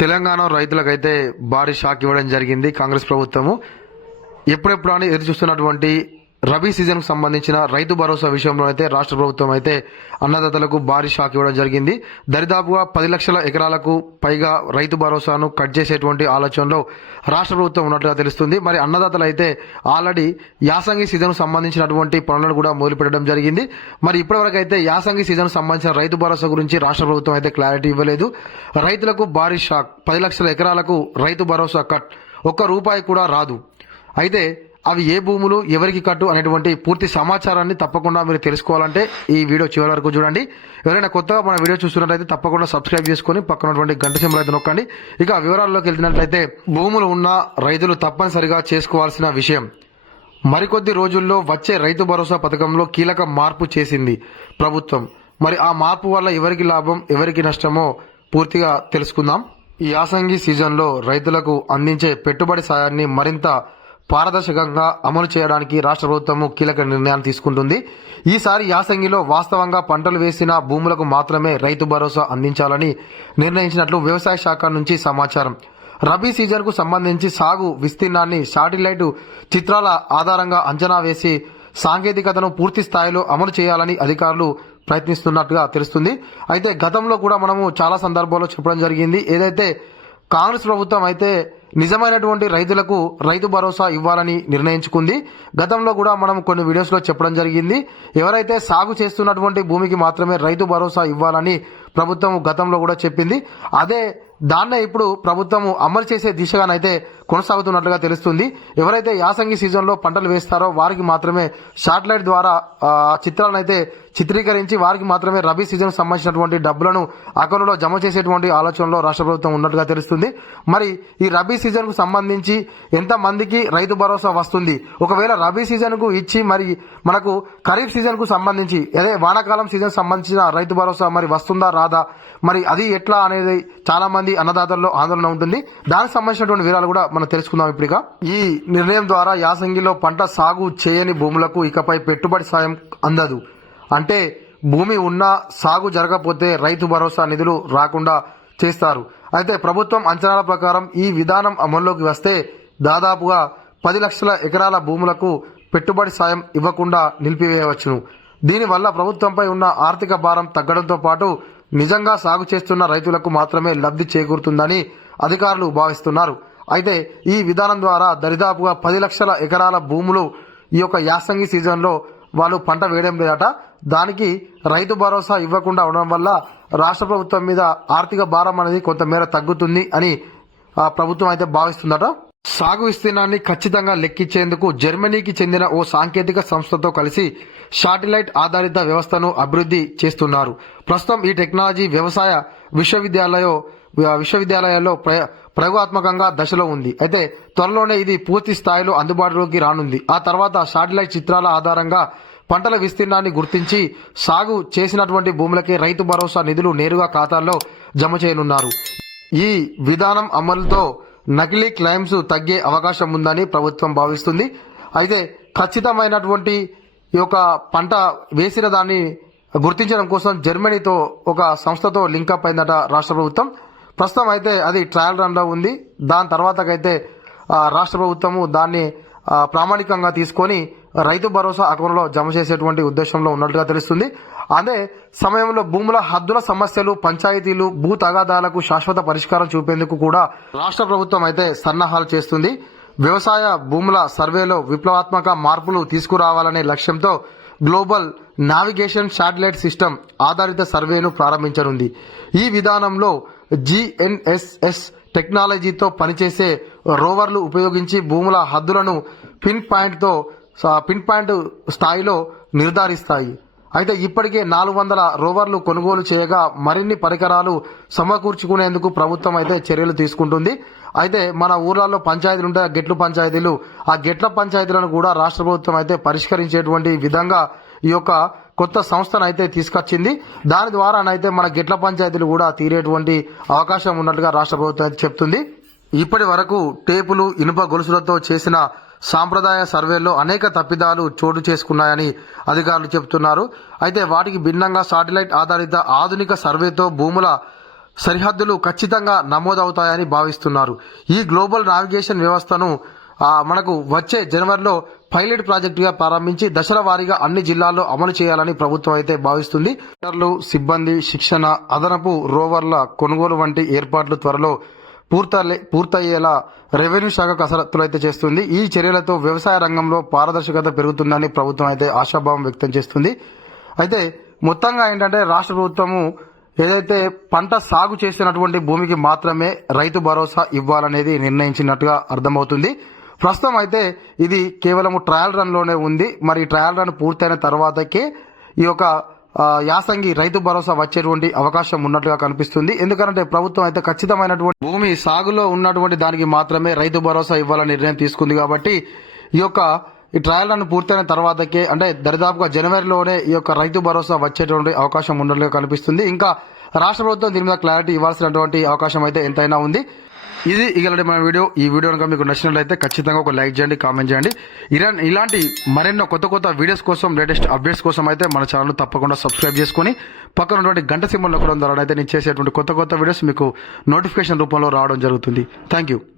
తెలంగాణ రైతులకైతే భారీ షాక్ ఇవ్వడం జరిగింది కాంగ్రెస్ ప్రభుత్వము. ఎప్పుడెప్పుడు అని ఎదురు చూస్తున్నటువంటి రబీ సీజన్కు సంబంధించిన రైతు భరోసా విషయంలో అయితే రాష్ట్ర ప్రభుత్వం అయితే అన్నదాతలకు భారీ షాక్ ఇవ్వడం జరిగింది. దరిదాపుగా పది లక్షల ఎకరాలకు పైగా రైతు భరోసాను కట్ చేసేటువంటి ఆలోచనలో రాష్ట్ర ప్రభుత్వం ఉన్నట్లుగా తెలుస్తుంది. మరి అన్నదాతలు అయితే ఆల్రెడీ యాసంగి సీజన్కు సంబంధించినటువంటి పనులను కూడా మొదలుపెట్టడం జరిగింది. మరి ఇప్పటివరకు అయితే యాసంగి సీజన్కు సంబంధించిన రైతు భరోసా గురించి రాష్ట్ర ప్రభుత్వం అయితే క్లారిటీ ఇవ్వలేదు. రైతులకు భారీ షాక్. పది లక్షల ఎకరాలకు రైతు భరోసా కట్. ఒక్క రూపాయి కూడా రాదు. అయితే అవి ఏ భూములు ఎవరికి కట్టు అనేటువంటి పూర్తి సమాచారాన్ని తప్పకుండా మీరు తెలుసుకోవాలంటే ఈ వీడియో చివరి వరకు చూడండి. ఎవరైనా కొత్తగా మన వీడియో చూస్తున్నట్లయితే తప్పకుండా సబ్స్క్రైబ్ చేసుకొని పక్కనటువంటి గంట సింబల్ అయితే నొక్కండి. ఇక వివరాల్లోకి వెళ్తున్నట్లయితే భూములు ఉన్న రైతులు తప్పనిసరిగా చేసుకోవాల్సిన విషయం. మరికొద్ది రోజుల్లో వచ్చే రైతు భరోసా పథకంలో కీలక మార్పు చేసింది ప్రభుత్వం. మరి ఆ మార్పు వల్ల ఎవరికి లాభం ఎవరికి నష్టమో పూర్తిగా తెలుసుకుందాం. ఈ యాసంగి సీజన్లో రైతులకు అందించే పెట్టుబడి సాయాన్ని మరింత పారదర్శకంగా అమలు చేయడానికి రాష్ట్ర ప్రభుత్వం కీలక నిర్ణయం తీసుకుంటుంది. ఈసారి యాసంగిలో వాస్తవంగా పంటలు వేసిన భూములకు మాత్రమే రైతు భరోసా అందించాలని నిర్ణయించినట్లు వ్యవసాయ శాఖ నుంచి సమాచారం. రబీ సీజన్కు సంబంధించి సాగు విస్తీర్ణాన్ని శాటిలైట్ చిత్రాల ఆధారంగా అంచనా వేసి సాంకేతికతను పూర్తి స్థాయిలో అమలు చేయాలని అధికారులు ప్రయత్నిస్తున్నట్టుగా తెలుస్తుంది. అయితే గతంలో కూడా మనము చాలా సందర్భాల్లో చెప్పడం జరిగింది. ఏదైతే కాంగ్రెస్ ప్రభుత్వం అయితే నిజమైనటువంటి రైతులకు రైతు భరోసా ఇవ్వాలని నిర్ణయించుకుంది. గతంలో కూడా మనం కొన్ని వీడియోస్లో చెప్పడం జరిగింది. ఎవరైతే సాగు చేస్తున్నటువంటి భూమికి మాత్రమే రైతు భరోసా ఇవ్వాలని ప్రభుత్వం గతంలో కూడా చెప్పింది. అదే దాన్నే ఇప్పుడు ప్రభుత్వం అమలు చేసే దిశగానైతే కొనసాగుతున్నట్లుగా తెలుస్తుంది. ఎవరైతే యాసంగి సీజన్లో పంటలు వేస్తారో వారికి మాత్రమే శాటిలైట్ ద్వారా చిత్రాలను అయితే చిత్రీకరించి వారికి మాత్రమే రబీ సీజన్ సంబంధించినటువంటి డబ్బులను అకౌంట్లో జమ చేసేటువంటి ఆలోచనలో రాష్ట్ర ప్రభుత్వం ఉన్నట్టుగా తెలుస్తుంది. మరి ఈ రబీ సీజన్కు సంబంధించి ఎంత మందికి రైతు భరోసా వస్తుంది? ఒకవేళ రబీ సీజన్కు ఇచ్చి మరి మనకు ఖరీఫ్ సీజన్కు సంబంధించి అదే వానాకాలం సీజన్ సంబంధించిన రైతు భరోసా మరి వస్తుందా రాదా? మరి అది ఎట్లా అనేది చాలా మంది అన్నదాతల్లో ఆందోళన ఉంటుంది. దానికి సంబంధించినటువంటి వివరాలు కూడా మనం తెలుసుకుందాం ఇప్పుడుగా. ఈ నిర్ణయం ద్వారా యాసంగిలో పంట సాగు చేయని భూములకు ఇకపై పెట్టుబడి సాయం అందదు. అంటే భూమి ఉన్నా సాగు జరగకపోతే రైతు భరోసా నిధులు రాకుండా చేస్తారు. అయితే ప్రభుత్వం అంచనాల ప్రకారం ఈ విధానం అమల్లోకి వస్తే దాదాపుగా పది లక్షల ఎకరాల భూములకు పెట్టుబడి సాయం ఇవ్వకుండా నిలిపివేయవచ్చును. దీనివల్ల ప్రభుత్వంపై ఉన్న ఆర్థిక భారం తగ్గడంతో పాటు నిజంగా సాగు చేస్తున్న రైతులకు మాత్రమే లబ్ధి చేకూరుతుందని అధికారులు భావిస్తున్నారు. అయితే ఈ విధానం ద్వారా దరిదాపుగా పది లక్షల ఎకరాల భూములు ఈ యొక్క యాసంగి సీజన్లో వాళ్ళు పంట వేయడం లేదట. దానికి రైతు భరోసా ఇవ్వకుండా ఉండడం వల్ల రాష్ట్ర ప్రభుత్వం మీద ఆర్థిక భారం అనేది కొంతమేర తగ్గుతుంది అని ఆ ప్రభుత్వం అయితే భావిస్తుందట. సాగు విస్తీర్ణాన్ని ఖచ్చితంగా లెక్కించేందుకు జర్మనీకి చెందిన ఓ సాంకేతిక సంస్థతో కలిసి శాటిలైట్ ఆధారిత వ్యవస్థను అభివృద్ధి చేస్తున్నారు. ప్రస్తుతం ఈ టెక్నాలజీ వ్యవసాయ విశ్వవిద్యాలయ విశ్వవిద్యాలయాల్లో ప్రయ ప్రయోగాత్మకంగా దశలో ఉంది. అయితే త్వరలోనే ఇది పూర్తి స్థాయిలో అందుబాటులోకి రానుంది. ఆ తర్వాత శాటిలైట్ చిత్రాల ఆధారంగా పంటల విస్తీర్ణాన్ని గుర్తించి సాగు చేసినటువంటి భూములకి రైతు భరోసా నిధులు నేరుగా ఖాతాల్లో జమ చేయనున్నారు. ఈ విధానం అమలుతో నకిలీ క్లైమ్స్ తగ్గే అవకాశం ఉందని ప్రభుత్వం భావిస్తుంది. అయితే ఖచ్చితమైనటువంటి ఈ యొక్క పంట వేసిన దాన్ని గుర్తించడం కోసం జర్మనీతో ఒక సంస్థతో లింకప్ అయిందట రాష్ట్ర ప్రభుత్వం. ప్రస్తుతం అయితే అది ట్రయల్ రన్లో ఉంది. దాని తర్వాతకైతే రాష్ట్ర ప్రభుత్వము దాన్ని ప్రామాణికంగా తీసుకొని రైతు భరోసా అకౌంట్లో జమ చేసేటువంటి ఉద్దేశంలో ఉన్నట్టుగా తెలుస్తుంది. అదే సమయంలో భూముల హద్దుల సమస్యలు పంచాయతీలు భూ తగాదాలకు శాశ్వత పరిష్కారం చూపేందుకు కూడా రాష్ట్ర ప్రభుత్వం అయితే సన్నాహాలు చేస్తుంది. వ్యవసాయ భూముల సర్వేలో విప్లవాత్మక మార్పులు తీసుకురావాలనే లక్ష్యంతో గ్లోబల్ నావిగేషన్ శాటిలైట్ సిస్టమ్ ఆధారిత సర్వేను ప్రారంభించనుంది. ఈ విధానంలో జిఎన్ఎస్ఎస్ టెక్నాలజీతో పనిచేసే రోవర్లు ఉపయోగించి భూముల హద్దులను పిన్ పాయింట్తో పిన్ పాయింట్ స్థాయిలో నిర్ధారిస్తాయి. అయితే ఇప్పటికే నాలుగు వందల రోవర్లు కొనుగోలు చేయగా మరిన్ని పరికరాలు సమకూర్చుకునేందుకు ప్రభుత్వం అయితే చర్యలు తీసుకుంటుంది. అయితే మన ఊర్లలో పంచాయతీలు ఉంటాయి గెట్లు పంచాయతీలు. ఆ గెట్ల పంచాయతీలను కూడా రాష్ట్ర ప్రభుత్వం అయితే పరిష్కరించేటువంటి విధంగా ఈ యొక్క కొత్త సంస్థను అయితే తీసుకొచ్చింది. దాని ద్వారానైతే మన గెట్ల పంచాయతీలు కూడా తీరేటువంటి అవకాశం ఉన్నట్లుగా రాష్ట్ర ప్రభుత్వం అయితే చెప్తుంది. ఇప్పటి వరకు టేపులు ఇనుప గొలుసులతో చేసిన సాంప్రదాయ సర్వేల్లో అనేక తప్పిదాలు చోటు చేసుకున్నాయని అధికారులు చెబుతున్నారు. అయితే వాటికి భిన్నంగా సాటిలైట్ ఆధారిత ఆధునిక సర్వేతో భూముల సరిహద్దులు ఖచ్చితంగా నమోదవుతాయని భావిస్తున్నారు. ఈ గ్లోబల్ నావిగేషన్ వ్యవస్థను మనకు వచ్చే జనవరిలో పైలట్ ప్రాజెక్టుగా ప్రారంభించి దశల వారీగా అన్ని జిల్లాల్లో అమలు చేయాలని ప్రభుత్వం అయితే భావిస్తుంది. సిబ్బంది శిక్షణ అదనపు రోవర్ల కొనుగోలు వంటి ఏర్పాట్లు త్వరలో పూర్తలే పూర్తయ్యేలా రెవెన్యూ శాఖ కసరత్తులు అయితే చేస్తుంది. ఈ చర్యలతో వ్యవసాయ రంగంలో పారదర్శకత పెరుగుతుందని ప్రభుత్వం అయితే ఆశాభావం వ్యక్తం చేస్తుంది. అయితే మొత్తంగా ఏంటంటే రాష్ట్ర ప్రభుత్వము ఏదైతే పంట సాగు చేసినటువంటి భూమికి మాత్రమే రైతు భరోసా ఇవ్వాలనేది నిర్ణయించినట్టుగా అర్థమవుతుంది. ప్రస్తుతం అయితే ఇది కేవలం ట్రయల్ రన్లోనే ఉంది. మరి ట్రయల్ రన్ పూర్తయిన తర్వాతకే ఈ యొక్క యాసంగి రైతు భరోసా వచ్చేటువంటి అవకాశం ఉన్నట్లుగా కనిపిస్తుంది. ఎందుకంటే ప్రభుత్వం అయితే ఖచ్చితమైనటువంటి భూమి సాగులో ఉన్నటువంటి దానికి మాత్రమే రైతు భరోసా ఇవ్వాలని నిర్ణయం తీసుకుంది కాబట్టి ఈ యొక్క ఈ ట్రయల్ రన్ పూర్తయిన తర్వాతకే అంటే దరిదాపుగా జనవరిలోనే ఈ యొక్క రైతు భరోసా వచ్చేటువంటి అవకాశం ఉన్నట్లుగా కనిపిస్తుంది. ఇంకా రాష్ట్ర ప్రభుత్వం దీని మీద క్లారిటీ ఇవ్వాల్సినటువంటి అవకాశం అయితే ఎంతైనా ఉంది. ఇది ఇగలటి మన వీడియో. ఈ వీడియో కనుక మీకు నచ్చినట్లయితే ఖచ్చితంగా ఒక లైక్ చేయండి కామెంట్ చేయండి. ఇలా ఇలాంటి మరెన్నో కొత్త కొత్త వీడియోస్ కోసం లేటెస్ట్ అప్డేట్స్ కోసం అయితే మన ఛానల్ తప్పకుండా సబ్స్క్రైబ్ చేసుకుని పక్కన ఉన్నటువంటి గంట సింబల్ నొక్కడం ద్వారా అయితే నేను చేసేటువంటి కొత్త కొత్త వీడియోస్ మీకు నోటిఫికేషన్ రూపంలో రావడం జరుగుతుంది. Thank you